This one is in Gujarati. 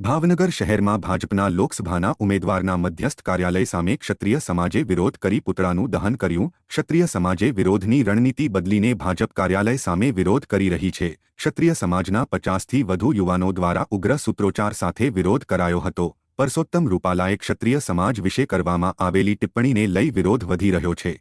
ભાવનગર શહેરમાં ભાજપના લોકસભાના ઉમેદવારના મધ્યસ્થ કાર્યાલય સામે ક્ષત્રિય સમાજે વિરોધ કરી પુતળાનું દહન કર્યું। ક્ષત્રિય સમાજે વિરોધની રણનીતિ બદલીને ભાજપ કાર્યાલય સામે વિરોધ કરી રહી છે। ક્ષત્રિય સમાજના 50થી વધુ યુવાનો દ્વારા ઉગ્ર સૂત્રોચ્ચાર સાથે વિરોધ કરાયો હતો। પરસોત્તમ રૂપાલાએ ક્ષત્રિય સમાજ વિશે કરવામાં આવેલી ટિપ્પણીને લઈ વિરોધ વધી રહ્યો છે।